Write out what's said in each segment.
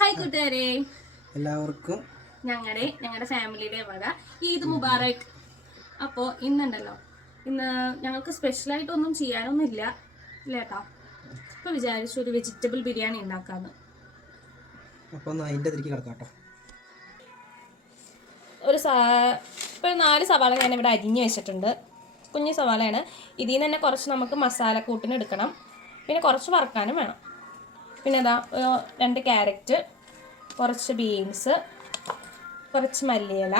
Hi കൂട്ടുകാരെ. എല്ലാവർക്കും. ഞങ്ങളുടെ ഞങ്ങളുടെ ഫാമിലിയുടെ വക ഈദ് മുബാറക്. അപ്പോ ഇന്നുണ്ടല്ലോ. ഇന്ന് ഞങ്ങൾക്ക് സ്പെഷ്യലായിട്ടൊന്നും ചെയ്യാനൊന്നും ഇല്ല ഇല്ല കേട്ടോ വിചാരിച്ചു ഒരു വെജിറ്റബിൾ ബിരിയാണി ഉണ്ടാക്കാന്ന്. അപ്പോൾ ഒന്ന് അതിന്റെ തിരികെ കിടക്കാം കേട്ടോ. ഒരു സാ നാല് സവാള ഞാൻ ഇവിടെ അരിഞ്ഞ് വെച്ചിട്ടുണ്ട്. കുഞ്ഞു സവാളയാണ്. ഇതിൽ നിന്ന് തന്നെ കുറച്ച് നമുക്ക് മസാലക്കൂട്ടിന് എടുക്കണം. പിന്നെ കുറച്ച് വറക്കാനും വേണം. പിന്നെ ഇതാ രണ്ട് ക്യാരറ്റ് കുറച്ച് ബീൻസ് കുറച്ച് മല്ലിയില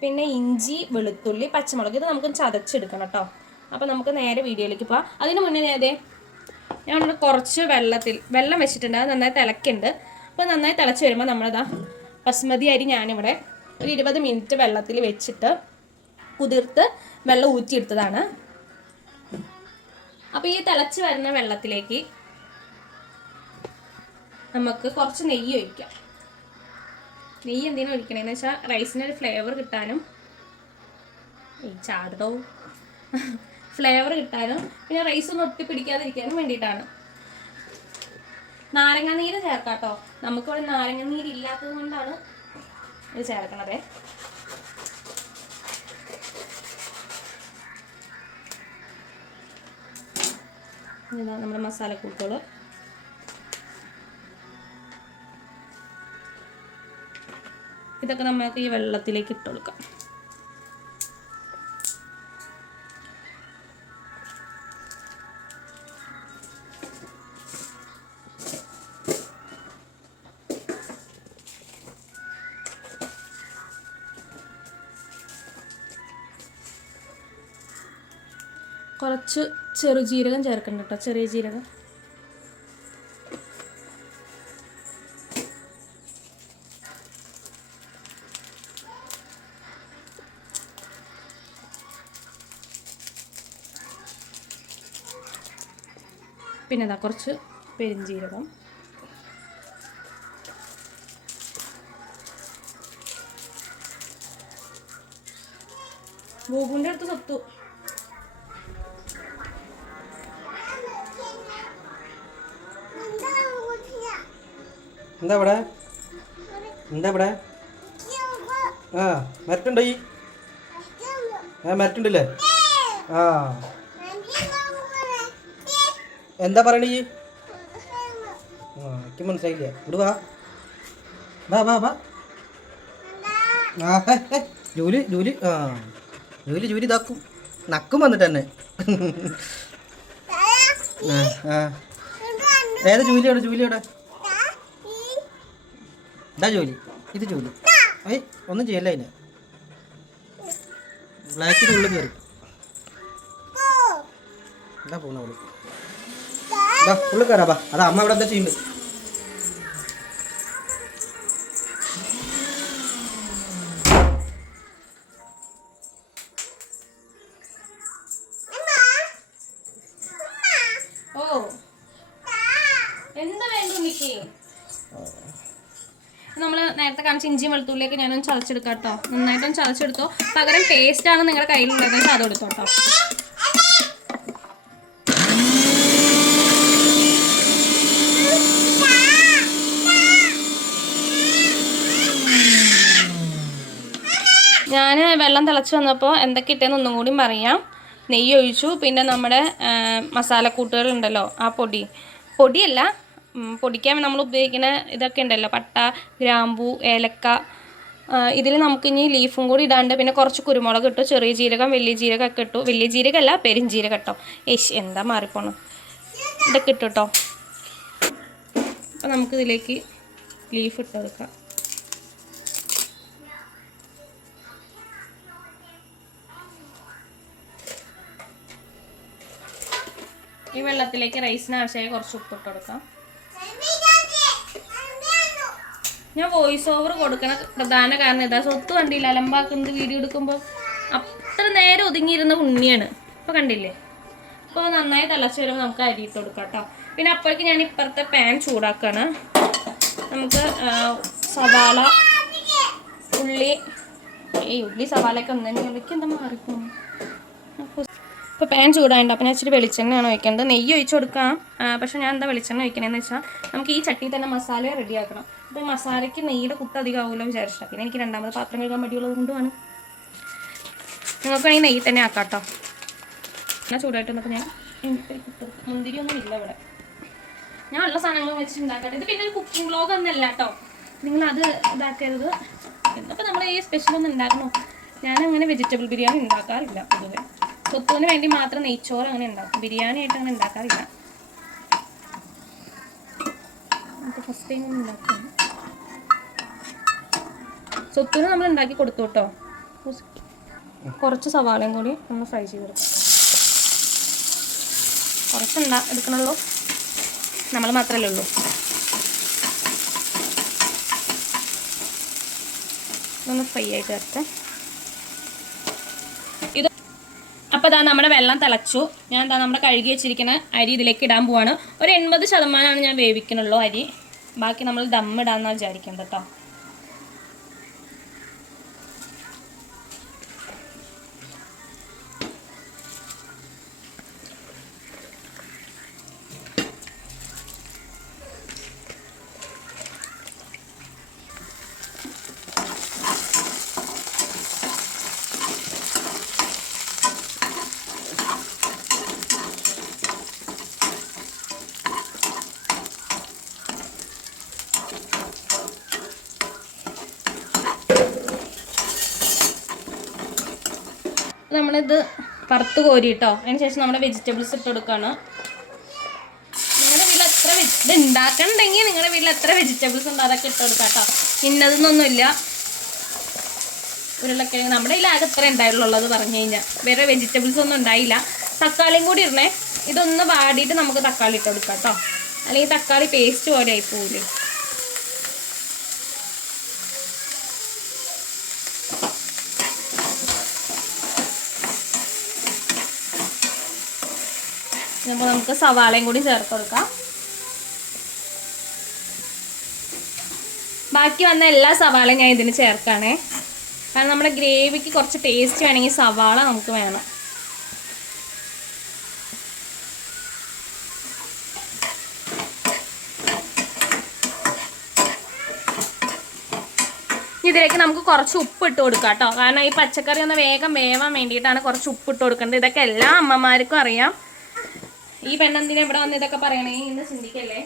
പിന്നെ ഇഞ്ചി വെളുത്തുള്ളി പച്ചമുളക്. ഇത് നമുക്ക് ചതച്ചെടുക്കണം കേട്ടോ. അപ്പോൾ നമുക്ക് നേരെ വീഡിയോയിലേക്ക് പോവാം. അതിന് മുന്നേ അതെ ഞാൻ നമ്മൾ കുറച്ച് വെള്ളത്തിൽ വെള്ളം വെച്ചിട്ടുണ്ട്. അത് നന്നായി തിളക്കുന്നുണ്ട് അപ്പോൾ നന്നായി തിളച്ച് വരുമ്പോൾ നമ്മളിതാ ബസ്മതി അരി ഞാനിവിടെ ഒരു ഇരുപത് മിനിറ്റ് വെള്ളത്തിൽ വെച്ചിട്ട് കുതിർത്ത് വെള്ളം ഊറ്റിയെടുത്തതാണ്. അപ്പോൾ ഈ തിളച്ച് വരുന്ന വെള്ളത്തിലേക്ക് നമുക്ക് കുറച്ച് നെയ്യ് ഒഴിക്കാം. നെയ്യ് എന്തിനാണ് ഒഴിക്കണേന്ന് വെച്ചാൽ റൈസിന് ഒരു ഫ്ലേവർ കിട്ടാനും ഈ ചാടോ ഫ്ലേവർ കിട്ടാനും പിന്നെ റൈസ് ഒന്നും ഒട്ടി പിടിക്കാതിരിക്കാനും വേണ്ടിയിട്ടാണ്. നാരങ്ങ നീര് ചേർക്കാം കേട്ടോ നമുക്കിവിടെ നാരങ്ങ നീര് ഇല്ലാത്തത് കൊണ്ടാണ് ഇത് ചേർക്കണത്. നമ്മുടെ മസാല മസാലക്കൂട്ടുകൾ ഇതൊക്കെ നമുക്ക് ഈ വെള്ളത്തിലേക്ക് ഇട്ട് കൊടുക്കാം. കുറച്ച് ചെറുജീരകം ചേർക്കണ്ട കേട്ടോ ചെറിയ ജീരകം. പിന്നെ ഇതാ കുറച്ച് പെരിഞ്ജീരകം ബോബുവിന്റെ അടുത്ത് സത്തു. എന്താ ഇവിടെ? എന്താ ഇവിടെ? ആ മരട്ടുണ്ടോ ഈ? ആ മരട്ടുണ്ടല്ലേ ആ. എന്താ പറയണ? ഈ ആ എനിക്ക് മനസ്സിലായില്ല. ഇവിടെ വാ. വാ വാ വാ. ജോലി ജോലി ആ. ജോലി ജോലി ഇതാക്കും. നക്കും വന്നിട്ട് തന്നെ. ഏതാ ജോലി ഏതാ ജോലി അവിടെ? ഇതാ ജോലി. ഇത് ജോലി. ഏയ് ഒന്നും ചെയ്യല്ല അതിന്. ബ്ലാക്കിന്റെ ഉള്ളിൽ കയറി എന്താ പോണ അവൾ. ബാ ഉള്ളിൽ കയറാ ബാ അതാ അമ്മ ഇവിടെ എന്താ ചെയ്യുന്നത്? ഓ. എന്താ വേണ്ട ഉണ്ണിക്ക് നമ്മൾ നേരത്തെ കാണിച്ച ഇഞ്ചിയും വെളുത്തുള്ളിയൊക്കെ ഞാനൊന്ന് ചതച്ചെടുക്കാം കേട്ടോ. നന്നായിട്ടൊന്ന് ചതച്ചെടുത്തോ. പകരം പേസ്റ്റ് ആണ് നിങ്ങളുടെ കയ്യിലുള്ളത് വെച്ചാൽ ഞാൻ വെള്ളം തിളച്ച് വന്നപ്പോൾ എന്തൊക്കെ ഇട്ടേന്ന് ഒന്നും കൂടി പറയാം. നെയ്യ് ഒഴിച്ചു. പിന്നെ നമ്മുടെ മസാലക്കൂട്ടുകളുണ്ടല്ലോ ആ പൊടി. പൊടിയല്ല പൊടിക്കാൻ നമ്മൾ ഉപയോഗിക്കുന്ന ഇതൊക്കെ ഉണ്ടല്ലോ പട്ട ഗ്രാമ്പൂ ഏലക്ക ഇതിൽ നമുക്കിനി ലീഫും കൂടി ഇടാണ്ട് പിന്നെ കുറച്ച് കുരുമുളക് ഇട്ടു ചെറിയ ജീരകം വലിയ ജീരകം ഒക്കെ ഇട്ടു. വലിയ ജീരകമല്ല പെരിഞ്ജീരകം കേട്ടോ ഏശ് എന്താ മാറിപ്പോണം? ഇതൊക്കെ ഇട്ടു കേട്ടോ അപ്പോൾ നമുക്കിതിലേക്ക് ലീഫ് ഇട്ട് കൊടുക്കാം. ഈ വെള്ളത്തിലേക്ക് റൈസിന് ആവശ്യമായ കുറച്ച് ഉപ്പിട്ട് കൊടുക്കാം. ഞാൻ വോയിസ് ഓവർ കൊടുക്കണ പ്രധാന കാരണം ഇതാ. സ്വത്ത് കണ്ടില്ല. അലമ്പാക്കുന്നത് വീഡിയോ എടുക്കുമ്പോൾ അത്ര നേരം ഒതുങ്ങിയിരുന്ന ഉണ്ണിയാണ്. അപ്പോൾ കണ്ടില്ലേ? അപ്പോൾ നന്നായി തിളച്ച് വരുമ്പോൾ നമുക്ക് അരിയിട്ട് കൊടുക്കാം കേട്ടോ പിന്നെ അപ്പോഴേക്ക് ഞാൻ ഇപ്പുറത്തെ പാൻ ചൂടാക്കാണ്. നമുക്ക് സവാള ഉള്ളി. ഈ ഉള്ളി സവാളയൊക്കെ ഒന്നും എനിക്ക് എന്താ മാറിപ്പോകും അപ്പോൾ പാൻ ചൂടായിട്ടുണ്ട് അപ്പോൾ ഞാൻ ഇച്ചിരി വെളിച്ചെണ്ണയാണ് ഒഴിക്കേണ്ടത്. നെയ്യ് ഒഴിച്ച് കൊടുക്കാം. പക്ഷേ ഞാൻ എന്താ വെളിച്ചെണ്ണ ഒഴിക്കണമെന്ന് വെച്ചാൽ നമുക്ക് ഈ ചട്ടി തന്നെ മസാല റെഡിയാക്കണം. അപ്പോൾ മസാലയ്ക്ക് നെയ്യുടെ കുത്ത് അധികം ആവുമല്ലോ വിചാരിച്ചിട്ട്. പിന്നെ എനിക്ക് രണ്ടാമത് പാത്രം കഴുകാൻ മടിയുള്ളത് കൊണ്ടുമാണ്. നിങ്ങൾക്ക് വേണമെങ്കിൽ നെയ്യ് തന്നെ ആക്കാം കേട്ടോ ഞാൻ ചൂടായിട്ട് ഞാൻ മുന്തിരി ഒന്നും ഇല്ല ഇവിടെ. ഞാൻ ഉള്ള സാധനങ്ങൾ വെച്ച് ഉണ്ടാക്കട്ടെ ഇത് പിന്നെ ഒരു കുക്കിംഗ് വ്ളോഗ് ഒന്നല്ല കേട്ടോ. നിങ്ങൾ അത് ഇതാക്കരുത്. എന്നിപ്പോൾ നമ്മൾ ഈ സ്പെഷ്യൽ ഒന്നും ഉണ്ടാക്കണോ ഞാൻ അങ്ങനെ വെജിറ്റബിൾ ബിരിയാണി ഉണ്ടാക്കാറില്ല പൊതുവെ. സ്വത്തുവിന് വേണ്ടി മാത്രം നെയ്ച്ചോറ് അങ്ങനെ ഉണ്ടാക്കും. ബിരിയാണി ആയിട്ട് അങ്ങനെ ഉണ്ടാക്കാറില്ല. നമുക്ക് ഫസ്റ്റ് നമ്മൾ ഉണ്ടാക്കി കൊടുത്തു കേട്ടോ. കുറച്ച് സവാളയും കൂടി നമ്മൾ ഫ്രൈ ചെയ്തെടുക്കാം കുറച്ച് ഉണ്ടാ എടുക്കണുള്ളൂ. നമ്മൾ മാത്രമല്ലേ ഉള്ളൂ. ഇതൊന്ന് ഫ്രൈ ആയിട്ട് വരട്ടെ ഇത് അപ്പോൾ ഇതാ നമ്മുടെ വെള്ളം തിളച്ചു. ഞാൻ എന്താ നമ്മുടെ കഴുകി വെച്ചിരിക്കുന്ന അരി ഇതിലേക്ക് ഇടാൻ പോവാണ്. ഒരു എൺപത് ശതമാനമാണ് ഞാൻ വേവിക്കണുള്ളൂ അരി. ബാക്കി നമ്മൾ ദം ഇടാമെന്നാണ് വിചാരിക്കുന്നത് കേട്ടോ കോരി കേട്ടോ അതിന് ശേഷം നമ്മുടെ വെജിറ്റബിൾസ് ഇട്ട് കൊടുക്കുകയാണ് നിങ്ങളുടെ വീട്ടിൽ എത്ര ഇത് ഉണ്ടാക്കണമെങ്കിൽ നിങ്ങളുടെ വീട്ടിൽ എത്ര വെജിറ്റബിൾസ് ഉണ്ടോ അതൊക്കെ ഇട്ട് കൊടുക്കാം കേട്ടോ. ഇന്നതെന്നൊന്നുമില്ല ഉരുളക്കിഴങ്ങ് നമ്മുടെ കയ്യിൽ ആകെ എത്ര ഉണ്ടായുള്ളൂ അത് പറഞ്ഞു കഴിഞ്ഞാൽ. വേറെ വെജിറ്റബിൾസ് ഒന്നും ഉണ്ടായില്ല. തക്കാളിയും കൂടി ഇടണേ. ഇതൊന്ന് വാടിയിട്ട് നമുക്ക് തക്കാളി ഇട്ട് കൊടുക്കാം കേട്ടോ. അല്ലെങ്കിൽ തക്കാളി പേസ്റ്റ് പോലെ ആയി പോവില്ലേ. അപ്പോൾ നമുക്ക് സവാളയും കൂടി ചേർത്ത് കൊടുക്കാം. ബാക്കി വന്ന എല്ലാ സവാളയും ഞാൻ ഇതിന് ചേർക്കാണേ. കാരണം നമ്മുടെ ഗ്രേവിക്ക് കുറച്ച് ടേസ്റ്റ് വേണമെങ്കിൽ സവാള നമുക്ക് വേണം. ഇതിലേക്ക് നമുക്ക് കുറച്ച് ഉപ്പ് ഇട്ട് കൊടുക്കാം കേട്ടോ. കാരണം ഈ പച്ചക്കറി ഒന്ന് വേഗം വേവാൻ വേണ്ടിയിട്ടാണ് കുറച്ച് ഉപ്പ് ഇട്ട് കൊടുക്കേണ്ടത്. ഇതൊക്കെ എല്ലാ അമ്മമാർക്കും അറിയാം. ഈ പെണ്ണെന്തിനാ ഇവിടെ വന്ന് ഇതൊക്കെ പറയണേ? ഇന്ന് ചിന്തിക്കല്ലേ?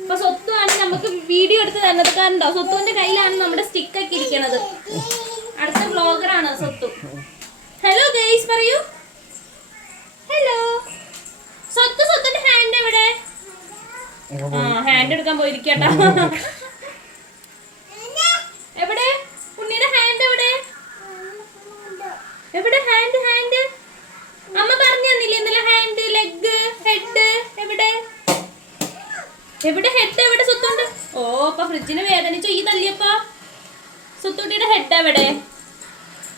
ഇപ്പൊ സ്വത്ത് ആണ് നമുക്ക് വീഡിയോ എടുത്ത് തന്നെടുക്കാറുണ്ടോ സ്വത്തുവിന്റെ കയ്യിലാണ് നമ്മുടെ സ്റ്റിക്ക് ഒക്കെ ഇരിക്കണത്. അടുത്ത ബ്ലോഗറാണ് സ്വത്തു. ഹലോ ഗൈസ് പറയൂ. ഹലോ സ്വത്ത് സ്വത്തിന്റെ ഹാൻഡ് എവിടെ? ആ ഹാൻഡ് എടുക്കാൻ പോയിരിക്കട്ടോ. എവിടെ? ഉണ്ണിയുടെ ഹാൻഡ് എവിടെ? എവിടെ ഹാൻഡ് ഹാൻഡ് അമ്മ പറഞ്ഞു തന്നില്ലേ ഇന്നലെ ഹാൻഡ് ലെഗ് ഹെഡ് എവിടെ? എവിടെ ഹെഡ് എവിടെ സ്വത്തുണ്ട് ഓ അപ്പൊ ഫ്രിഡ്ജിന് വേദനിച്ചു. ഈ തല്ലിയപ്പ സ്വത്തുട്ടിയുടെ ഹെഡ് എവിടെ?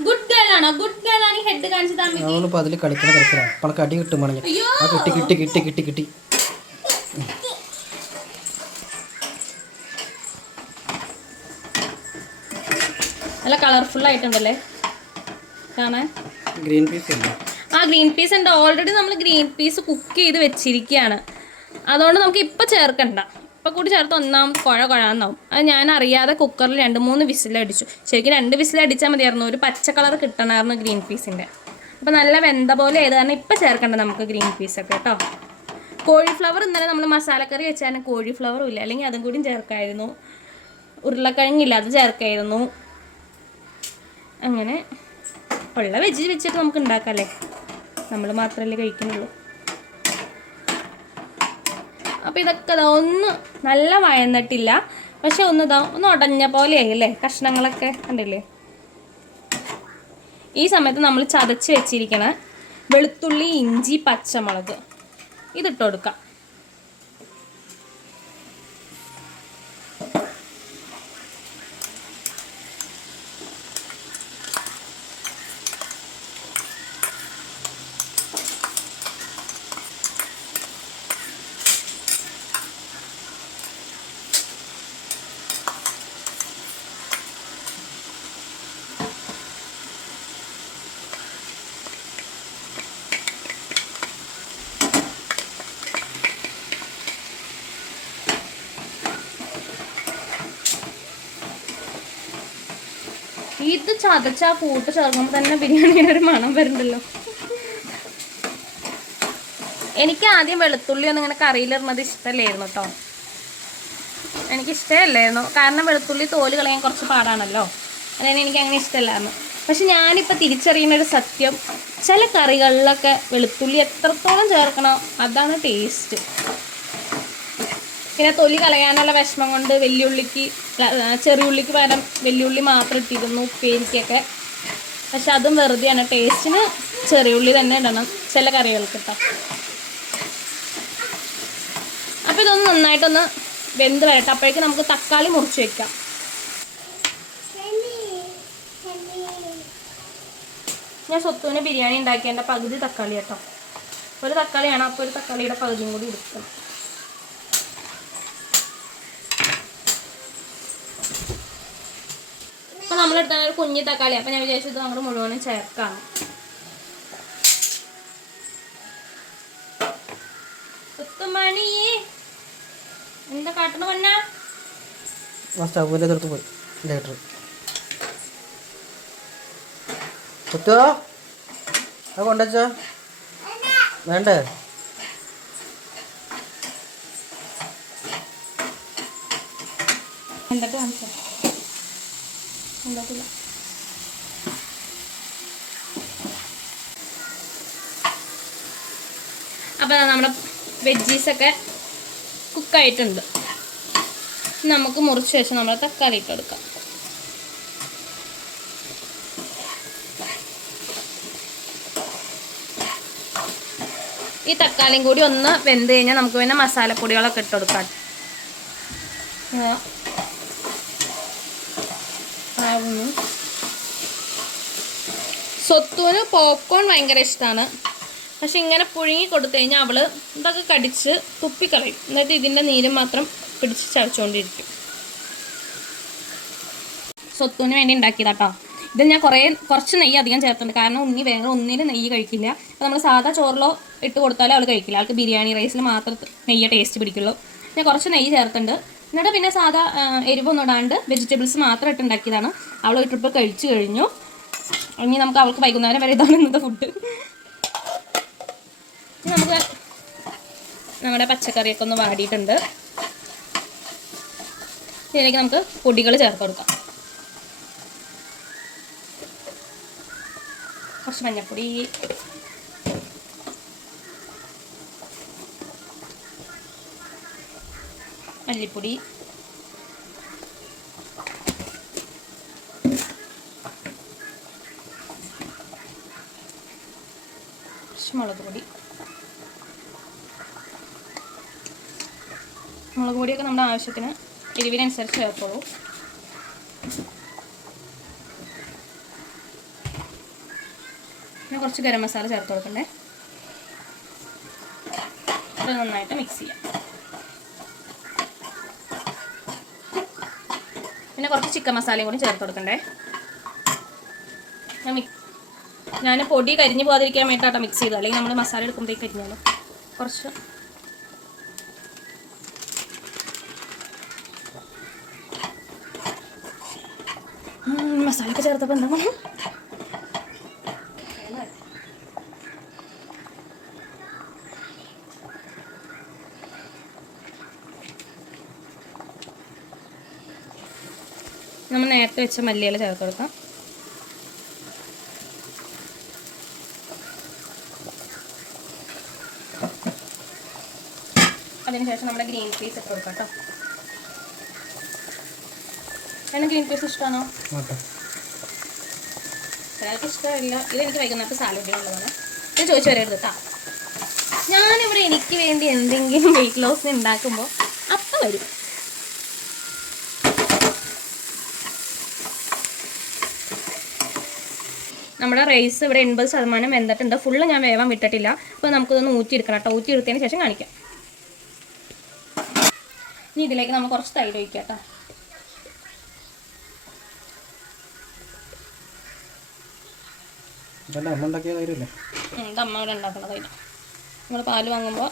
ഗുഡ് ഗേൾ ആണോ? ഗുഡ് ഗേൾ ആണ് ഹെഡ് കാണിച്ചു താമി അവളിപ്പോൾ അതിൽ കളിക്കണ അപ്പോൾ അടി കിട്ടും അയ്യോ. ആ കിട്ടി കിട്ടി കിട്ടി കിട്ടി കിട്ടി. നല്ല കളർഫുൾ ആയിട്ടുണ്ടല്ലേ? കാണാൻ? ഗ്രീൻ പീസ് ആ ഗ്രീൻ പീസ് ഉണ്ട്. ഓൾറെഡി നമ്മൾ ഗ്രീൻ പീസ് കുക്ക് ചെയ്ത് വെച്ചിരിക്കുകയാണ് അതുകൊണ്ട് നമുക്ക് ഇപ്പം ചേർക്കണ്ട. ഇപ്പം കൂടി ചേർത്ത് ഒന്നാമത് കുഴ കുഴാന്നാവും. അത് ഞാൻ അറിയാതെ കുക്കറിൽ രണ്ട് മൂന്ന് വിസിലടിച്ചു ശരിക്കും രണ്ട് വിസിലടിച്ചാൽ മതിയായിരുന്നു. ഒരു പച്ച കളർ കിട്ടണമായിരുന്നു ഗ്രീൻ പീസിന്റെ അപ്പം നല്ല വെന്ത പോലെ ഏത് കാരണം ഇപ്പം ചേർക്കണ്ട നമുക്ക് ഗ്രീൻ പീസൊക്കെ കേട്ടോ കോഴിഫ്ലവർ ഇന്നലെ നമ്മൾ മസാലക്കറി വെച്ചാൽ കോഴിഫ്ലവറും ഇല്ല. അല്ലെങ്കിൽ അതും കൂടിയും ചേർക്കായിരുന്നു. ഉരുളക്കിഴങ്ങില്ല അത് ചേർക്കായിരുന്നു. അങ്ങനെ. ഉള്ള വെജ് വെച്ചിട്ട് നമുക്ക് ഉണ്ടാക്കാം അല്ലേ നമ്മൾ മാത്രമല്ലേ കഴിക്കുന്നുള്ളൂ. അപ്പോൾ ഇതൊക്കെ ഇതാ ഒന്ന് നല്ല വയന്നിട്ടില്ല. പക്ഷെ ഒന്ന് ഇതാ ഒന്ന് ഉടഞ്ഞ പോലെയായി അല്ലേ? കഷ്ണങ്ങളൊക്കെ കണ്ടില്ലേ? ഈ സമയത്ത് നമ്മൾ ചതച്ച് വെച്ചിരിക്കണ വെളുത്തുള്ളി ഇഞ്ചി പച്ചമുളക്. ഇതിട്ട് കൊടുക്കാം. ചതച്ച ആ കൂട്ട് ചേർക്കുമ്പോൾ തന്നെ ബിരിയാണിയുടെ ഒരു മണം വരുന്നുണ്ടല്ലോ. എനിക്ക് ആദ്യം വെളുത്തുള്ളി ഒന്നും ഇങ്ങനെ കറിയിലിടുന്നത് ഇഷ്ടമല്ലായിരുന്നു കേട്ടോ എനിക്ക് ഇഷ്ടമല്ലായിരുന്നു. കാരണം വെളുത്തുള്ളി തോൽ കളയാൻ കുറച്ച് പാടാണല്ലോ. അതായത് എനിക്ക് അങ്ങനെ ഇഷ്ടമല്ലായിരുന്നു. പക്ഷെ ഞാനിപ്പോൾ തിരിച്ചറിയുന്ന ഒരു സത്യം ചില കറികളിലൊക്കെ വെളുത്തുള്ളി എത്രത്തോളം ചേർക്കണോ അതാണ് ടേസ്റ്റ് പിന്നെ തൊലി കളയാനുള്ള വിഷമം കൊണ്ട് വെല്ലുള്ളിക്ക് ചെറിയുള്ളിക്ക് പകരം വെല്ലുള്ളി മാത്രം ഇട്ടിരുന്നു ഉപ്പേരിക്കൊക്കെ പക്ഷെ അതും വെറുതെയാണ്. ടേസ്റ്റിന് ചെറിയുള്ളി തന്നെ ഇടണം ചില കറികൾക്ക് കേട്ടോ അപ്പോൾ ഇതൊന്ന് നന്നായിട്ടൊന്ന് വെന്ത് വരട്ടെ. അപ്പോഴേക്ക് നമുക്ക് തക്കാളി മുറിച്ച് വെക്കാം. ഞാൻ സ്വത്തുവിന് ബിരിയാണി ഉണ്ടാക്കിയതിന്റെ പകുതി തക്കാളി കേട്ടോ. ഒരു തക്കാളിയാണ്. അപ്പോൾ ഒരു തക്കാളിയുടെ പകുതിയും കൂടി എടുക്കണം. അപ്പോൾ നമ്മളെടുത്ത ഒരു കുഞ്ഞി തക്കാളി. അപ്പോൾ ഞാൻ വിചാരിച്ചത് നമ്മൾ മുഴുവനും ചേർക്കാം സുത്തുമണി എന്താ കാട്ടണ ആ സ്റ്റൗവിന്റെ അടുത്ത് പോയി. ലൈറ്റർ കുത്തുവോ അത് കൊണ്ടുവച്ചോ. വേണ്ടേ എന്തൊക്കെ കാണിച്ചോ എന്തൊക്കെ അപ്പോൾ നമ്മുടെ വെജീസൊക്കെ കുക്കായിട്ടുണ്ട് നമുക്ക് മുറിച്ച് വെച്ച് നമ്മൾ തക്കാളി ഇട്ട് ഈ തക്കാളിയും കൂടി ഒന്ന് വെന്ത് കഴിഞ്ഞാൽ നമുക്ക് പിന്നെ മസാലപ്പൊടികളൊക്കെ ഇട്ട് കൊടുക്കാം. സ്വത്തുവിന് പോപ്കോൺ ഭയങ്കര ഇഷ്ടമാണ് പക്ഷെ ഇങ്ങനെ പുഴുങ്ങി കൊടുത്തു കഴിഞ്ഞാൽ അവൾ ഇതൊക്കെ കടിച്ച് തുപ്പിക്കളയും. എന്നിട്ട് ഇതിന്റെ നീര് മാത്രം പിടിച്ച് ചവച്ചുകൊണ്ടിരിക്കും സ്വത്തുവിന് വേണ്ടി ഉണ്ടാക്കിയതാട്ടോ ഇതിൽ ഞാൻ കുറേ കുറച്ച് നെയ്യ് അധികം ചേർത്തിട്ടുണ്ട്. കാരണം ഉണ്ണി വേറെ ഒന്നിനും നെയ്യ് കഴിക്കില്ല. അപ്പോൾ നമ്മൾ സാധാ ചോറിലോ ഇട്ട് കൊടുത്താലോ അവൾ കഴിക്കില്ല. അവൾക്ക് ബിരിയാണി റൈസിൽ മാത്രം നെയ്യ് ടേസ്റ്റ് പിടിക്കുള്ളൂ. ഞാൻ കുറച്ച് നെയ്യ് ചേർത്തിട്ടുണ്ട്. എന്നിട്ട് പിന്നെ സാധാ എരിവൊന്നും ഇടാണ്ട് വെജിറ്റബിൾസ് മാത്രം ഇട്ട് ഉണ്ടാക്കിയതാണ്. അവൾ ഒരു ട്രിപ്പ് കഴിച്ചു കഴിഞ്ഞു. ഇനി നമുക്ക് അവൾക്ക് വൈകുന്നേരം വരെ ഇതാണ് ഇന്നത്തെ ഫുഡ് നമുക്ക് നമ്മുടെ പച്ചക്കറിയൊക്കെ ഒന്ന് വാടിയിട്ടുണ്ട്. ഇതിലേക്ക് നമുക്ക് പൊടികൾ ചേർത്ത് കൊടുക്കാം. കുറച്ച് മഞ്ഞപ്പൊടി മല്ലിപ്പൊടി. പൊടിയൊക്കെ നമ്മുടെ ആവശ്യത്തിന് എരിവിനനുസരിച്ച് ചേർത്തോളൂ. പിന്നെ കുറച്ച് ഗരം മസാല ചേർത്ത് കൊടുക്കണ്ടേ. അത് നന്നായിട്ട് മിക്സ് ചെയ്യാം. പിന്നെ കുറച്ച് ചിക്കൻ മസാലയും കൂടി ചേർത്ത് കൊടുക്കണ്ടേ. ഞാൻ പൊടി കരിഞ്ഞു പോകാതിരിക്കാൻ വേണ്ടിയിട്ടാട്ടോ മിക്സ് ചെയ്തത്. അല്ലെങ്കിൽ നമ്മൾ മസാല എടുക്കുമ്പോഴേക്കും കരിഞ്ഞാലോ കുറച്ച് ഉം, ചേർത്തപ്പോ ചേർത്തപ്പോൾ എന്താ മണം? നമ്മൾ നേരത്തെ വെച്ച മല്ലിയില ചേർത്ത് കൊടുക്കാം. അതിനുശേഷം നമ്മുടെ ഗ്രീൻ പീസ് ഇട്ട് കൊടുക്കാം കേട്ടോ. എന്നെ ഗ്രീൻ പീസ് ഇഷ്ടമാണോ ഓക്കെ ചിലർക്ക് ഇഷ്ടമില്ല. ഇതെനിക്ക് വൈകുന്ന സാലഡ് ഉള്ളതാണ്. ഞാൻ ചോദിച്ചു വരരുത് കേട്ടോ. ഞാനിവിടെ എനിക്ക് വേണ്ടി എന്തെങ്കിലും വെയിറ്റ് ലോസ് ഉണ്ടാക്കുമ്പോൾ അപ്പം വരും. നമ്മുടെ റൈസ് ഇവിടെ എൺപത് ശതമാനം വെന്തിട്ടുണ്ട്. ഫുള്ള് ഞാൻ വേവാൻ വിട്ടിട്ടില്ല. അപ്പോൾ നമുക്കിതൊന്ന് ഊറ്റിയെടുക്കണം കേട്ടോ. ഊറ്റിയെടുത്തതിന് ശേഷം കാണിക്കാം. ഇനി ഇതിലേക്ക് നമ്മൾ കുറച്ച് തൈര് ഒഴിക്കാം കേട്ടോ. ഇതല്ല അമ്മ ഉണ്ടാക്കിയ അമ്മ ഇവിടെ ഉണ്ടാക്കുന്നതായിട്ട് നമ്മൾ പാൽ വാങ്ങുമ്പോൾ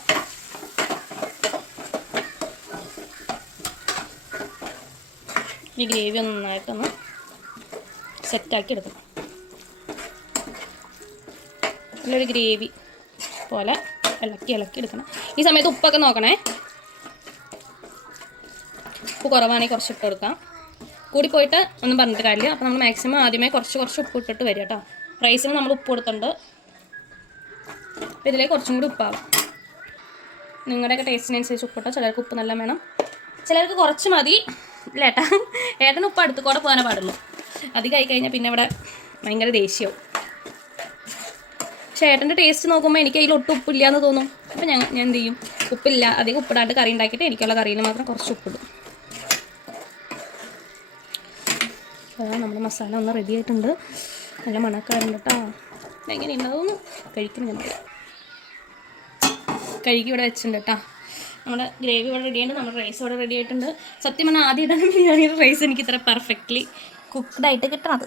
ഈ ഗ്രേവി ഒന്ന് നന്നായിട്ടൊന്ന് സെറ്റാക്കി എടുക്കണം. നല്ലൊരു ഗ്രേവി പോലെ ഇളക്കി ഇളക്കി എടുക്കണം. ഈ സമയത്ത് ഉപ്പൊക്കെ നോക്കണേ. ഉപ്പ് കുറവാണെങ്കിൽ കുറച്ച് ഇട്ട് കൊടുക്കാം. കൂടി പോയിട്ട് ഒന്നും പറഞ്ഞിട്ട് കാര്യമില്ല. അപ്പോൾ നമ്മൾ മാക്സിമം ആദ്യമേ കുറച്ച് കുറച്ച് ഉപ്പ് ഇട്ടിട്ട് വരിക കേട്ടോ. റൈസിന് നമ്മൾ ഉപ്പ് കൊടുത്തിട്ടുണ്ട്. അപ്പോൾ ഇതിലേക്ക് കുറച്ചും കൂടി ഉപ്പാവും. നിങ്ങളുടെയൊക്കെ ടേസ്റ്റിനനുസരിച്ച് ഉപ്പിട്ടോ ചിലർക്ക് ഉപ്പ് നല്ല വേണം. ചിലർക്ക് കുറച്ച് മതി. ഇല്ലേട്ടാ ഏട്ടന് ഉപ്പ് അടുത്തുകൂടെ പോകാനേ പാടുള്ളൂ. ആയി കഴിഞ്ഞാൽ പിന്നെ ഇവിടെ ഭയങ്കര ദേഷ്യവും. പക്ഷേ ഏട്ടന്റെ ടേസ്റ്റ് നോക്കുമ്പോൾ എനിക്ക് അതിൽ ഒട്ടും ഉപ്പില്ല എന്ന് തോന്നും. അപ്പോൾ ഞാൻ ഞാൻ എന്ത് ചെയ്യും? ഉപ്പില്ല അധികം ഉപ്പിടാണ്ട് കറി ഉണ്ടാക്കിയിട്ട് എനിക്കുള്ള കറിയിൽ മാത്രം കുറച്ച് ഉപ്പിടും. നമ്മുടെ മസാല ഒന്ന് റെഡി ആയിട്ടുണ്ട്. നല്ല മണക്കാറുണ്ട് കേട്ടോ. എങ്ങനെ ഉണ്ടാവും കഴിക്കണം നമ്മൾ കഴുകി ഇവിടെ വെച്ചിട്ടുണ്ട് കേട്ടോ. നമ്മുടെ ഗ്രേവി ഇവിടെ റെഡി ആയിട്ടുണ്ട്. നമ്മുടെ റൈസ് ഇവിടെ റെഡി ആയിട്ടുണ്ട്. സത്യം പറഞ്ഞാൽ ആദ്യം ഇടാൻ ബിരിയാണിയുടെ റൈസ് എനിക്ക് ഇത്ര പെർഫെക്റ്റ്ലി കുക്ക്ഡായിട്ട് കിട്ടണത്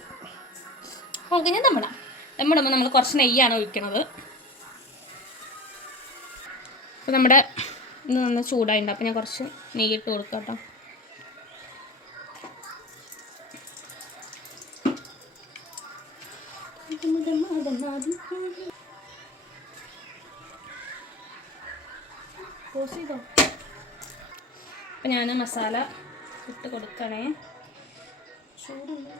ഓക്കെ ഞാൻ നമ്മുടെ നമ്മുടെ നമ്മൾ കുറച്ച് നെയ്യാണ് ഒഴിക്കണത്. അപ്പോൾ നമ്മുടെ ഇത് നന്ന ചൂടായിട്ടുണ്ട്. അപ്പോൾ ഞാൻ കുറച്ച് നെയ്യ് ഇട്ട് കൊടുക്കാം കേട്ടോ. അപ്പം ഞാൻ മസാല ഇട്ട് കൊടുക്കണേ. ചൂടുണ്ടോ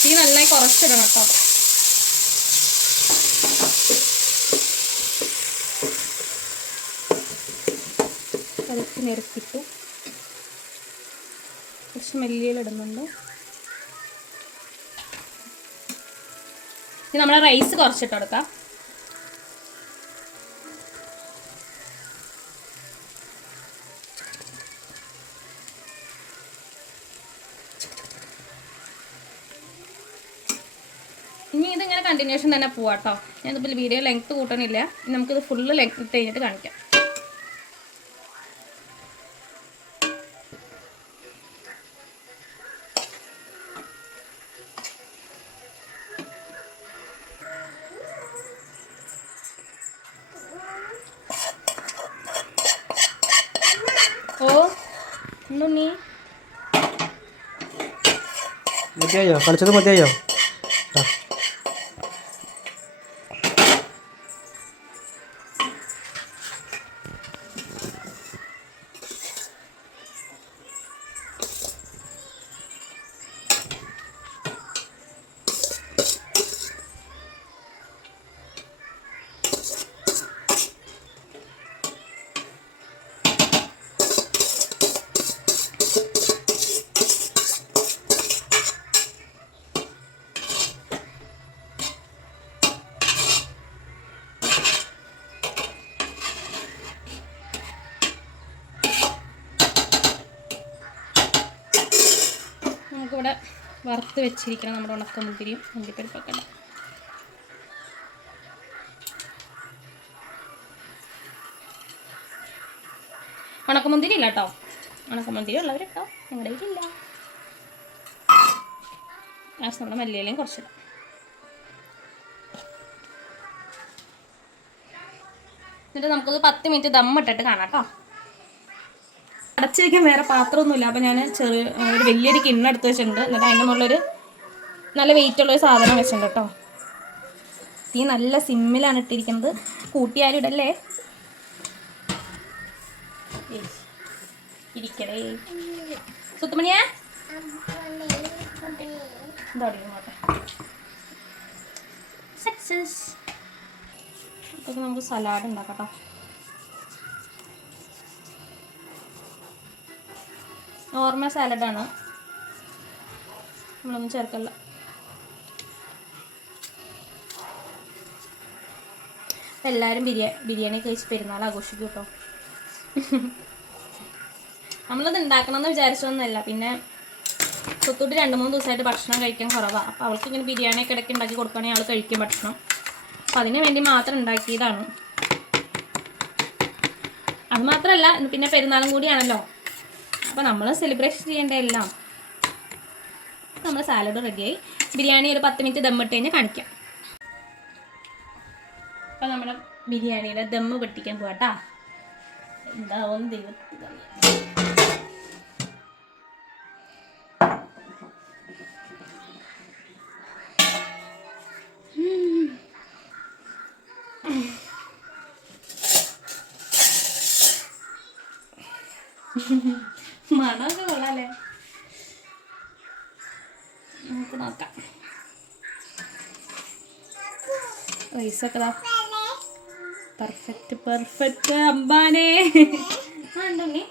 തീ നന്നായി കുറച്ചിടണം കേട്ടോ. പതുക്കെ നിരത്തിട്ടു. കുറച്ച് മല്ലിയിലിടുന്നുണ്ട് ഇനി നമ്മൾ റൈസ് കുറച്ചിട്ട് കൊടുക്കാം. ഇനി ഇതിങ്ങനെ കണ്ടിന്യൂഷൻ തന്നെ പോവാട്ടോ. ഞാൻ ഇതിപ്പോൾ വീഡിയോ ലെങ്ത് കൂട്ടണില്ല. നമുക്കിത് ഫുള്ള് ലെങ്ത് കഴിഞ്ഞിട്ട് കാണിക്കാം. കളിച്ചത് മതിയായോ? വറുത്ത് വെച്ചിരിക്കണം നമ്മുടെ ഉണക്കമുന്തിരിയും മുന്തിരിപ്പരിപ്പൊക്കെ. ഉണക്ക ഉണക്കമുന്തിരി ഇല്ല കേട്ടോ. ഉണക്കമുന്തിരി കേട്ടോ ഞങ്ങളുടെ കയ്യിലില്ല ലാസ്റ്റ് നമ്മുടെ മല്ലിയിലയും കുറച്ചിടാം. എന്നിട്ട് നമുക്കത് പത്ത് മിനിറ്റ് ദമ്മിട്ടിട്ട് കാണാം കേട്ടോ. അടച്ചു വെക്കാൻ വേറെ പാത്രമൊന്നുമില്ല. അപ്പം ഞാൻ ചെറിയ ഒരു വലിയൊരു കിണ്ണം എടുത്ത് വെച്ചിട്ടുണ്ട്. എന്നിട്ട് അതിന്റെ മുകളിലൊരു നല്ല വെയിറ്റ് ഉള്ള ഒരു സാധനം വെച്ചിട്ടുണ്ട് കേട്ടോ തീ നല്ല സിമ്മിലാണ് ഇട്ടിരിക്കുന്നത്. കൂട്ടിയാലും ഇടല്ലേ. ഇരിക്കടേ. സുത്തുമണിയാ? സക്സസ് നമുക്ക് സലാഡ് ഉണ്ടാക്കാം കേട്ടോ നോർമൽ സാലഡാണ് നമ്മളൊന്നും ചേർക്കല്ല. എല്ലാവരും ബിരിയാണി ബിരിയാണി കഴിച്ച് പെരുന്നാൾ ആഘോഷിക്കും കേട്ടോ നമ്മളത് ഉണ്ടാക്കണം എന്ന് വിചാരിച്ചൊന്നുമല്ല പിന്നെ സ്വത്തൂട്ട് രണ്ട് മൂന്ന് ദിവസമായിട്ട് ഭക്ഷണം കഴിക്കാൻ കുറവാണ് അപ്പോൾ അവൾക്ക് ഇങ്ങനെ ബിരിയാണിയൊക്കെ ഇടയ്ക്ക് ഉണ്ടാക്കി കൊടുക്കുകയാണെങ്കിൽ അവൾ കഴിക്കും ഭക്ഷണം. അപ്പം അതിന് വേണ്ടി മാത്രം ഉണ്ടാക്കിയതാണ് അത് മാത്രമല്ല പിന്നെ പെരുന്നാളും കൂടിയാണല്ലോ. അപ്പോൾ നമ്മൾ സെലിബ്രേഷൻ ചെയ്യേണ്ട എല്ലാം. നമ്മൾ സാലഡ് റെഡിയായി ബിരിയാണി ഒരു പത്ത് മിനിറ്റ് ദമ്മിട്ട് കഴിഞ്ഞാൽ കാണിക്കാം. അപ്പോൾ നമ്മൾ ബിരിയാണിയുടെ ദമ്മ് പൊട്ടിക്കാൻ പോകട്ടാ എന്താവും ദൈവത്തിൽ Mm-hmm. മണമൊക്കെ കൊള്ളാല്ലേ? നമുക്ക് നോക്കാം. റൈസൊക്കെ പെർഫെക്റ്റ് പെർഫെക്റ്റ് അമ്പാനേ. ഉണ്ടോ നീ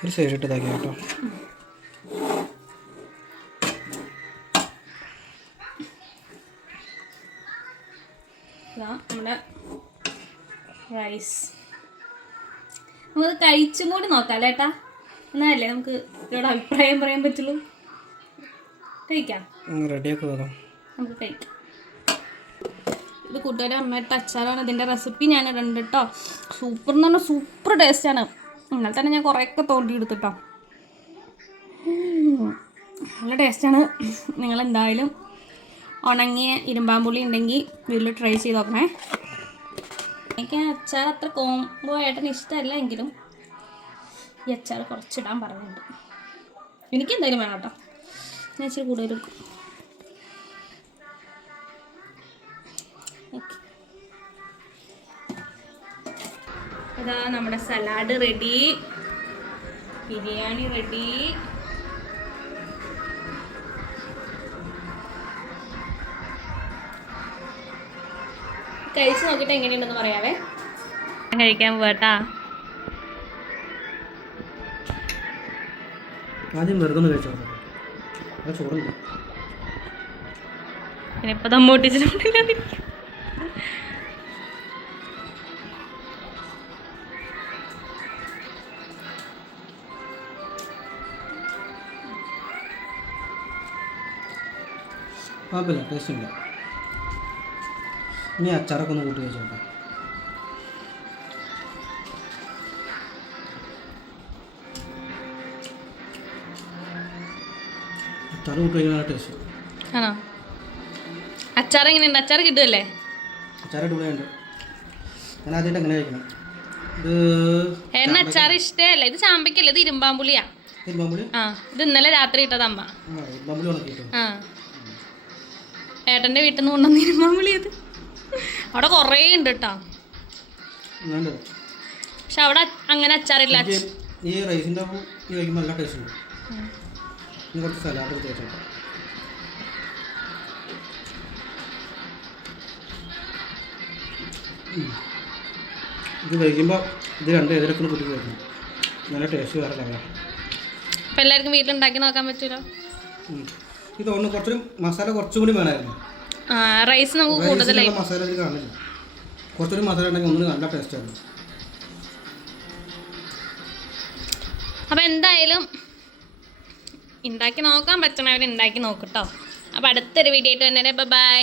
ഒരു സൈഡ് ഇട്ട് ഇതാക്കി കേട്ടോ. നമ്മുടെ റൈസ്. നമുക്ക് കഴിച്ചും കൂടി നോക്കാം അല്ലേ ഏട്ടാ? എന്നാലല്ലേ നമുക്ക് ഇവരോട് അഭിപ്രായം പറയാൻ പറ്റുള്ളൂ? കഴിക്കാം. റെഡിയാക്കി നോക്കാം നമുക്ക് കഴിക്കാം. ഇത് കൂട്ടുകാരെ അമ്മയുടെ അച്ചാറാണ് ഇതിന്റെ റെസിപ്പി ഞാൻ ഇടുന്നുണ്ട് കേട്ടോ. സൂപ്പർ എന്ന് പറഞ്ഞാൽ സൂപ്പർ ടേസ്റ്റാണ് ഇന്നലെ തന്നെ ഞാൻ കുറേയൊക്കെ തോണ്ടി എടുത്തിട്ടോ നല്ല ടേസ്റ്റാണ് നിങ്ങൾ എന്തായാലും ഉണങ്ങിയ ഇരുമ്പാമ്പുള്ളി ഉണ്ടെങ്കിൽ വീട്ടിൽ ട്രൈ ചെയ്ത് നോക്കണേ. എനിക്ക് അച്ചാർ അത്ര കോംബോ ആയിട്ടിന് ഇഷ്ടമല്ല എങ്കിലും ഈ അച്ചാർ കുറച്ചിടാൻ പറഞ്ഞിട്ടുണ്ട് എനിക്ക് എന്തായാലും വേണം കേട്ടോ. ഞാൻ ഇച്ചിരി കൂടുതൽ എടുക്കും. ഇതാ നമ്മുടെ സലാഡ് റെഡി. ബിരിയാണി റെഡി. കഴിച്ചു നോക്കിയിട്ട് എങ്ങനെയുണ്ടെന്ന് പറയാവേ. കഴിക്കാൻ പോട്ടാ ആദ്യം വെറുതെ കഴിച്ചോ. ഇനിയിപ്പോൾ കുഴപ്പമില്ല ടേസ്റ്റ് ഇല്ല. ഇനി അച്ചാറൊക്കെ ഒന്ന് കൂട്ടി കഴിച്ചോട്ടെ അച്ചാർ കൂട്ടി കഴിക്കുന്ന ടേസ്റ്റ് ആണോ? അച്ചാർ എങ്ങനെയുണ്ട്? അച്ചാർ കിട്ടുമല്ലേ അച്ചാർ അടിപൊളിയുണ്ട് ഞാൻ ആദ്യമായിട്ട് എങ്ങനെ കഴിക്കണം. ഇത് അച്ചാർ ഇഷ്ടമല്ല? ഇത് ചാമ്പയ്ക്കല്ല? ഇത് ഇരുമ്പാമ്പുളിയാ. ഇരുമ്പമ്പുളി? ആ ഇത് ഇന്നലെ രാത്രി ഇട്ടതമ്മ ഇരുമ്പമ്പുളി ആ. ഏട്ടന്റെ വീട്ടിൽ നിന്ന് കൊണ്ടുവന്ന വിളിയത് അവിടെ കുറേ ഉണ്ട് കേട്ടോ പക്ഷെ അവിടെ അങ്ങനെ അച്ചാറില്ല. ഈ റൈസിന്റെ നല്ല ടേസ്റ്റ് ഉണ്ട്. കുറച്ച് സലാഡ് എടുത്ത് വെച്ചോട്ടെ. ഇത് കഴിക്കുമ്പോൾ ഇത് രണ്ട് എതിരൊക്കെ കുട്ടി കഴിക്കും നല്ല ടേസ്റ്റ് വേറെ ലെവലാണ് അപ്പം എല്ലാവർക്കും വീട്ടിലുണ്ടാക്കി നോക്കാൻ പറ്റുമല്ലോ. ഇത് ഒന്ന് കുറച്ചും മസാല കുറച്ചും കൂടി വേണമായിരുന്നു. റൈസ് നമുക്ക് കൂടുതലായി. മസാല ഇതിൽ കാണില്ല കുറച്ചുകൂടി മസാല ഉണ്ടെങ്കിൽ ഒന്നിന് നല്ല ആണ്. അപ്പം എന്തായാലും ഉണ്ടാക്കി നോക്കാൻ പറ്റണവർ ഉണ്ടാക്കി നോക്കട്ടോ അപ്പോൾ അടുത്തൊരു വീഡിയോ ആയിട്ട് തന്നെ ബൈ